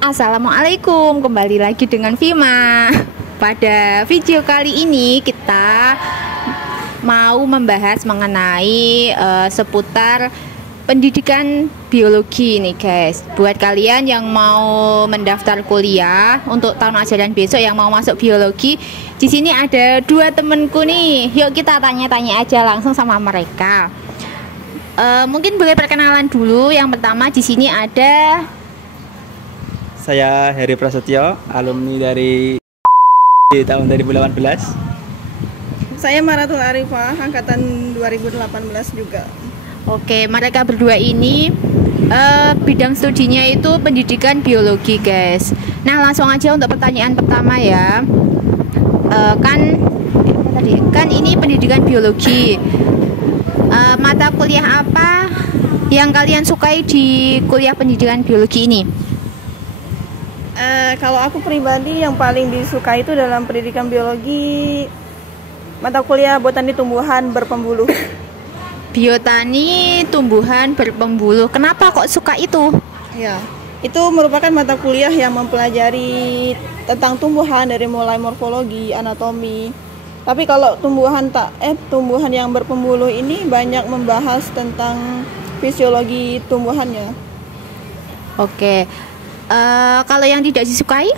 Assalamualaikum, kembali lagi dengan Vima. Pada video kali ini kita mau membahas mengenai seputar pendidikan biologi nih guys. Buat kalian yang mau mendaftar kuliah untuk tahun ajaran besok yang mau masuk biologi, di sini ada dua temenku nih. Yuk kita tanya-tanya aja langsung sama mereka. Mungkin boleh perkenalan dulu. Yang pertama di sini ada saya Heri Prasetyo, alumni dari tahun 2018. Saya Maratul Arifah, angkatan 2018 juga. Oke, mereka berdua ini bidang studinya itu pendidikan biologi, guys. Nah, langsung aja untuk pertanyaan pertama ya. Kan ini pendidikan biologi. Mata kuliah apa yang kalian sukai di kuliah pendidikan biologi ini? Kalau aku pribadi yang paling disuka itu dalam pendidikan biologi mata kuliah botani tumbuhan berpembuluh. Biotani tumbuhan berpembuluh. Kenapa kok suka itu? Ya, itu merupakan mata kuliah yang mempelajari tentang tumbuhan dari mulai morfologi, anatomi. Tapi kalau tumbuhan yang berpembuluh ini banyak membahas tentang fisiologi tumbuhannya. Oke. Kalau yang tidak disukai?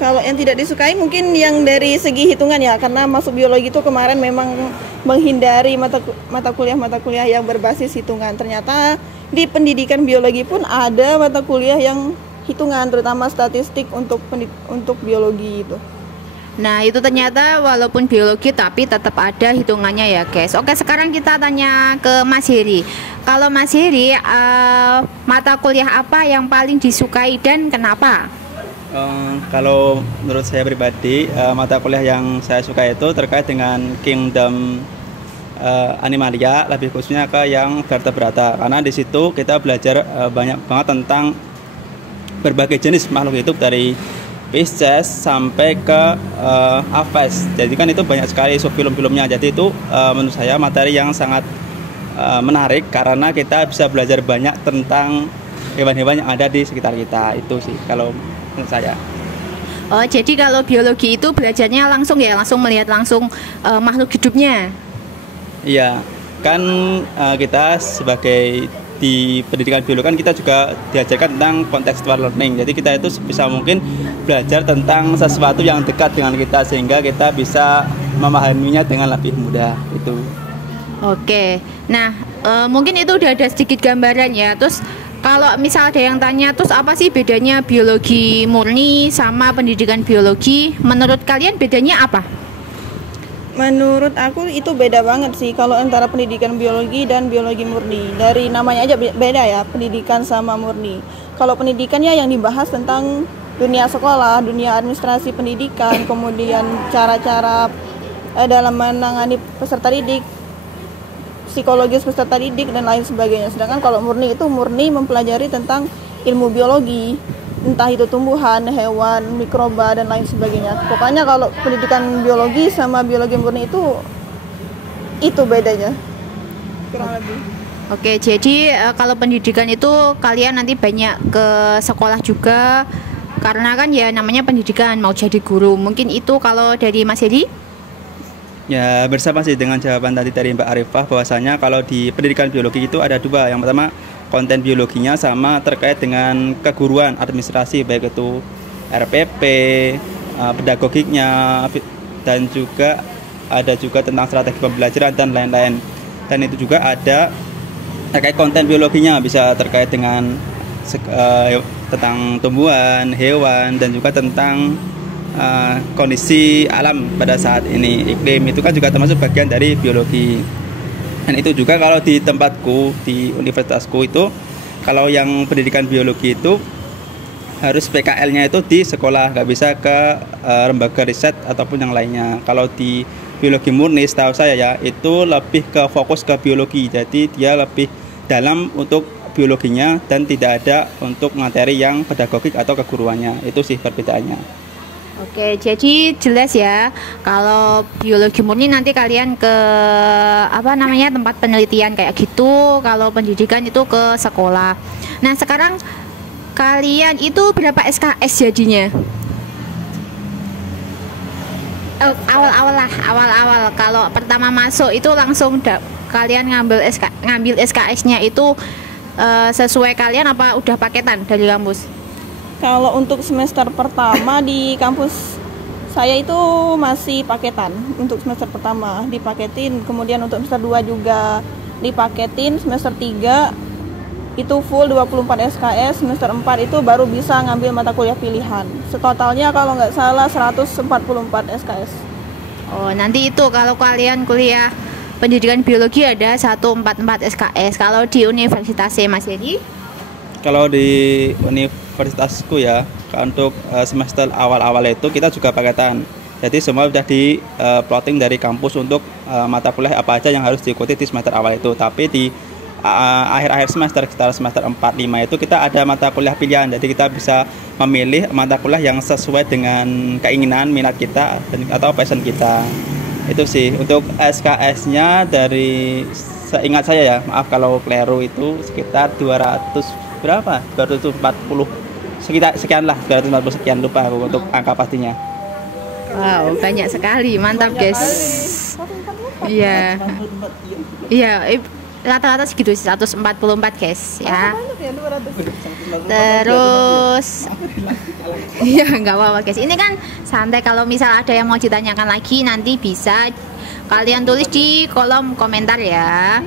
Kalau yang tidak disukai mungkin yang dari segi hitungan ya, karena masuk biologi itu kemarin memang menghindari mata kuliah yang berbasis hitungan. Ternyata di pendidikan biologi pun ada mata kuliah yang hitungan, terutama statistik untuk biologi itu. Nah, itu ternyata walaupun biologi tapi tetap ada hitungannya ya guys. Oke, sekarang kita tanya ke Mas Heri. Kalau Mas Heri, mata kuliah apa yang paling disukai dan kenapa? Kalau menurut saya pribadi, mata kuliah yang saya suka itu terkait dengan kingdom animalia, lebih khususnya ke yang vertebrata. Karena di situ kita belajar banyak banget tentang berbagai jenis makhluk hidup dari Pisces sampai ke Aves. Jadi kan itu banyak sekali subfilum-filumnya. Jadi itu menurut saya materi yang sangat menarik karena kita bisa belajar banyak tentang hewan-hewan yang ada di sekitar kita. Itu sih kalau menurut saya. Oh, jadi kalau biologi itu belajarnya langsung ya, langsung melihat langsung makhluk hidupnya. Iya, kan kita sebagai di pendidikan biologi kan kita juga diajarkan tentang contextual learning. Jadi kita itu sebisa mungkin belajar tentang sesuatu yang dekat dengan kita sehingga kita bisa memahaminya dengan lebih mudah itu. Oke. Nah, mungkin itu udah ada sedikit gambaran ya. Terus kalau misal ada yang tanya, terus apa sih bedanya biologi murni sama pendidikan biologi? Menurut kalian bedanya apa? Menurut aku itu beda banget sih kalau antara pendidikan biologi dan biologi murni. Dari namanya aja beda ya, pendidikan sama murni. Kalau pendidikannya yang dibahas tentang dunia sekolah, dunia administrasi pendidikan, kemudian cara-cara dalam menangani peserta didik, psikologis peserta didik dan lain sebagainya. Sedangkan kalau murni itu murni mempelajari tentang ilmu biologi, entah itu tumbuhan, hewan, mikroba dan lain sebagainya. Pokoknya kalau pendidikan biologi sama biologi murni itu bedanya kurang lebih. Oke, jadi kalau pendidikan itu kalian nanti banyak ke sekolah juga karena kan ya namanya pendidikan, mau jadi guru. Mungkin itu kalau dari Mas Hedi? Ya, bersama sih dengan jawaban tadi dari Mbak Arifah bahwasanya kalau di pendidikan biologi itu ada dua. Yang pertama konten biologinya sama terkait dengan keguruan administrasi, baik itu RPP, pedagogiknya, dan juga ada juga tentang strategi pembelajaran dan lain-lain. Dan itu juga ada terkait konten biologinya, bisa terkait dengan tentang tumbuhan, hewan, dan juga tentang kondisi alam pada saat ini, iklim itu kan juga termasuk bagian dari biologi. Dan itu juga kalau di tempatku, di universitasku itu, kalau yang pendidikan biologi itu harus PKL-nya itu di sekolah, nggak bisa ke lembaga riset ataupun yang lainnya. Kalau di biologi murni, setahu saya ya, itu lebih ke fokus ke biologi. Jadi dia lebih dalam untuk biologinya dan tidak ada untuk materi yang pedagogik atau keguruannya. Itu sih perbedaannya. Oke, jadi jelas ya. Kalau biologi murni nanti kalian ke tempat penelitian kayak gitu. Kalau pendidikan itu ke sekolah. Nah, sekarang Kalian itu berapa SKS jadinya? Awal-awal kalau pertama masuk itu langsung kalian ngambil SKS-nya itu sesuai kalian apa udah paketan dari kampus? Kalau untuk semester pertama di kampus saya itu masih paketan. Untuk semester pertama dipaketin, kemudian untuk semester 2 juga dipaketin, semester 3 itu full 24 SKS, semester 4 itu baru bisa ngambil mata kuliah pilihan. Setotalnya kalau nggak salah 144 SKS. Oh, nanti itu kalau kalian kuliah pendidikan biologi ada 144 SKS. Kalau di Universitas Mas Hedi? Kalau di universitasku ya, untuk semester awal-awal itu kita juga paketan. Jadi semua sudah di plotting dari kampus untuk mata kuliah apa aja yang harus diikuti di semester awal itu. Tapi di akhir-akhir semester, sekitar semester 4-5 itu kita ada mata kuliah pilihan. Jadi kita bisa memilih mata kuliah yang sesuai dengan keinginan, minat kita atau passion kita. Itu sih untuk SKS-nya dari seingat saya ya, maaf kalau keliru, itu sekitar 200 berapa? 240 sekian lah, 240 sekian, lupa aku untuk angka pastinya. Wow, banyak sekali, mantap guys. Iya. Iya, rata-rata segitu 144 guys ya. Terus iya nggak apa-apa guys, ini kan santai. Kalau misal ada yang mau ditanyakan lagi nanti bisa kalian tulis di kolom komentar ya.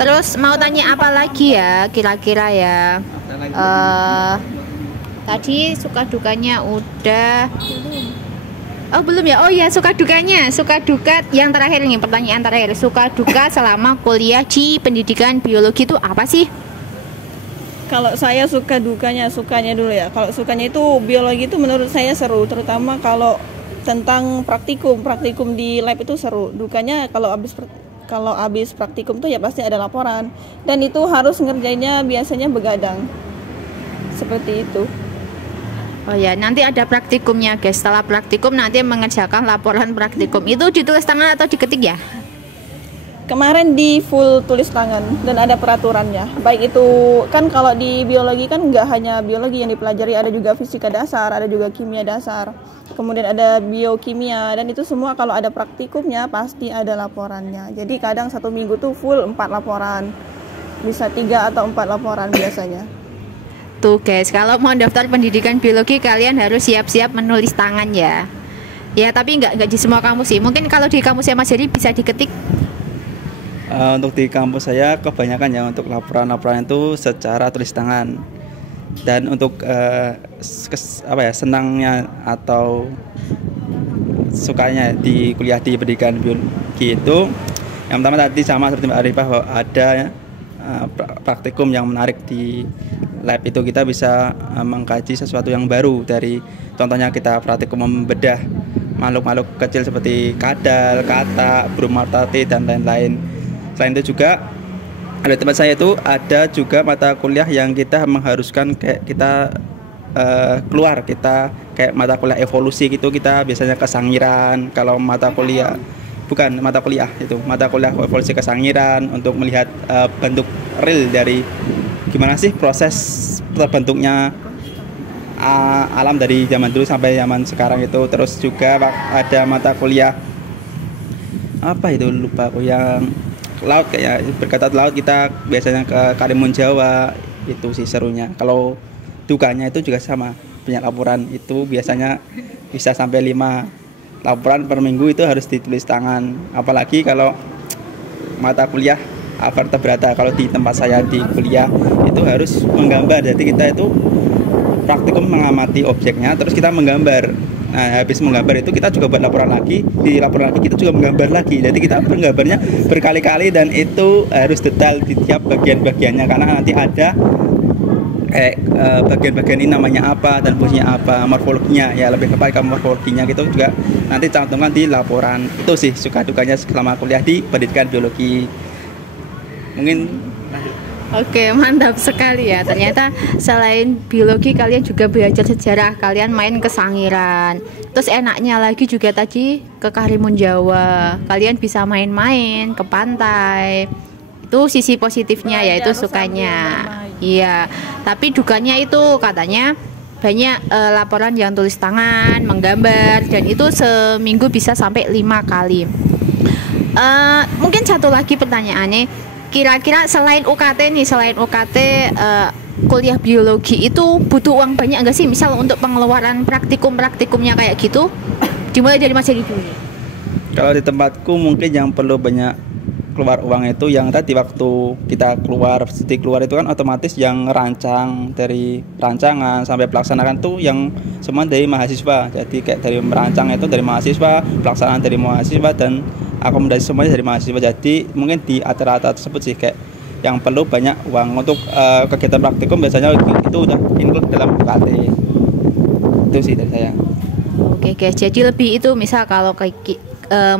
Terus mau tanya apa lagi ya kira-kira ya? Tadi suka dukanya udah. Oh belum ya? Oh ya, suka dukanya. Suka duka yang terakhir nih, pertanyaan terakhir. Suka duka selama kuliah di pendidikan biologi itu apa sih? Kalau saya suka dukanya dulu ya. Kalau sukanya itu biologi itu menurut saya seru, terutama kalau tentang praktikum di lab itu seru. Dukanya kalau habis praktikum tuh ya pasti ada laporan, dan itu harus ngerjainnya biasanya begadang. Seperti itu. Oh ya, nanti ada praktikumnya guys. Setelah praktikum nanti mengerjakan laporan praktikum. Itu ditulis tangan atau diketik ya? Kemarin di full tulis tangan dan ada peraturannya. Baik itu kan kalau di biologi kan nggak hanya biologi yang dipelajari, ada juga fisika dasar, ada juga kimia dasar, kemudian ada biokimia, dan itu semua kalau ada praktikumnya pasti ada laporannya. Jadi kadang 1 minggu tuh full 4 laporan, bisa 3 atau 4 laporan biasanya. Tuh guys, kalau mau daftar pendidikan biologi kalian harus siap-siap menulis tangan ya. Ya tapi nggak di semua kampus sih. Mungkin kalau di kampusnya Mas Heri bisa diketik. Untuk di kampus saya kebanyakan ya untuk laporan-laporan itu secara tulis tangan. Dan untuk senangnya atau sukanya di kuliah di pendidikan biologi itu, yang pertama tadi sama seperti Mbak Arifah, bahwa ada praktikum yang menarik di lab itu. Kita bisa mengkaji sesuatu yang baru, dari contohnya kita praktikum membedah makhluk-makhluk kecil seperti kadal, katak, burung merpati dan lain-lain. Selain itu juga ada tempat saya itu ada juga mata kuliah yang kita mengharuskan kayak kita keluar, kita kayak mata kuliah evolusi gitu. Kita biasanya ke Sangiran kalau mata kuliah, bukan mata kuliah itu, mata kuliah evolusi ke Sangiran untuk melihat bentuk real dari gimana sih proses terbentuknya alam dari zaman dulu sampai zaman sekarang itu. Terus juga ada mata kuliah apa itu, lupa aku, yang laut, kayak berkata laut, kita biasanya ke Karimun Jawa. Itu sih serunya. Kalau dukanya itu juga sama, banyak laporan, itu biasanya bisa sampai 5 laporan per minggu, itu harus ditulis tangan. Apalagi kalau mata kuliah vertebrata, kalau di tempat saya di kuliah itu harus menggambar. Jadi kita itu praktikum mengamati objeknya, terus kita menggambar. Nah, habis menggambar itu kita juga buat laporan lagi. Di laporan lagi kita juga menggambar lagi. Jadi kita menggambarnya berkali-kali, dan itu harus detail di tiap bagian-bagiannya, karena nanti ada bagian-bagian ini namanya apa dan fungsinya apa, morfologinya ya, lebih tepat ke morfologinya gitu juga nanti cantumkan di laporan. Itu sih suka dukanya selama kuliah di pendidikan biologi. Mungkin Oke, mantap sekali ya. Ternyata selain biologi kalian juga belajar sejarah, kalian main ke Sangiran. Terus enaknya lagi juga tadi ke Karimun Jawa, kalian bisa main-main ke pantai. Itu sisi positifnya, yaitu sukanya. Iya, tapi dukanya itu katanya banyak laporan yang tulis tangan, menggambar, dan itu seminggu bisa sampai 5 kali. Mungkin satu lagi pertanyaannya, kira-kira selain UKT nih, kuliah biologi itu butuh uang banyak nggak sih? Misal untuk pengeluaran praktikumnya kayak gitu, dimulai dari Mas Heri dulu. Kalau di tempatku mungkin yang perlu banyak keluar uang itu yang tadi waktu kita keluar itu kan otomatis yang rancang, dari rancangan sampai pelaksanakan tuh yang semua dari mahasiswa. Jadi kayak dari merancang itu dari mahasiswa, pelaksanaan dari mahasiswa, dan akomodasi semuanya dari mahasiswa. Jadi mungkin di acara-acara tersebut sih kayak yang perlu banyak uang. Untuk kegiatan praktikum biasanya itu udah include dalam UKT. Itu sih dari saya. Oke guys, jadi lebih itu misal kalau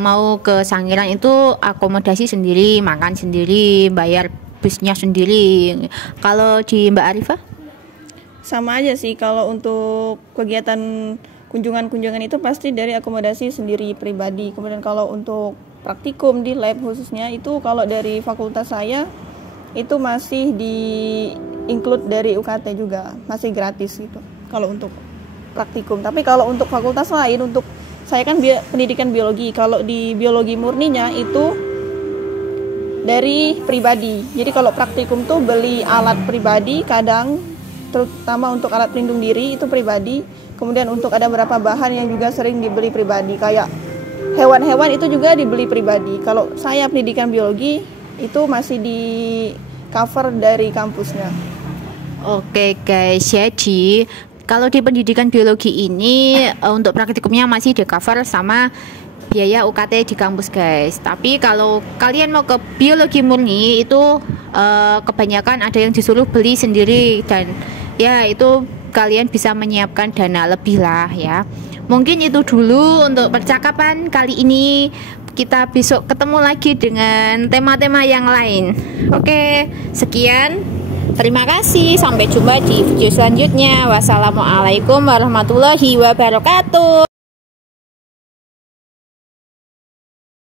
mau ke Sangiran itu akomodasi sendiri, makan sendiri, bayar busnya sendiri. Kalau di Mbak Arifah? Sama aja sih, kalau untuk kegiatan kunjungan itu pasti dari akomodasi sendiri pribadi. Kemudian kalau untuk praktikum di lab khususnya itu kalau dari fakultas saya itu masih di include dari UKT juga, masih gratis gitu kalau untuk praktikum. Tapi kalau untuk fakultas lain, untuk saya kan pendidikan biologi, kalau di biologi murninya itu dari pribadi. Jadi kalau praktikum tuh beli alat pribadi, kadang terutama untuk alat pelindung diri itu pribadi. Kemudian untuk ada beberapa bahan yang juga sering dibeli pribadi, kayak hewan-hewan itu juga dibeli pribadi. Kalau saya pendidikan biologi itu masih di cover dari kampusnya. Oke guys, jadi kalau di pendidikan biologi ini untuk praktikumnya masih di cover sama biaya UKT di kampus guys. Tapi kalau kalian mau ke biologi murni itu kebanyakan ada yang disuruh beli sendiri, dan ya itu kalian bisa menyiapkan dana lebih lah ya. Mungkin itu dulu untuk percakapan kali ini. Kita besok ketemu lagi dengan tema-tema yang lain. Oke, sekian. Terima kasih. Sampai jumpa di video selanjutnya. Wassalamualaikum warahmatullahi wabarakatuh.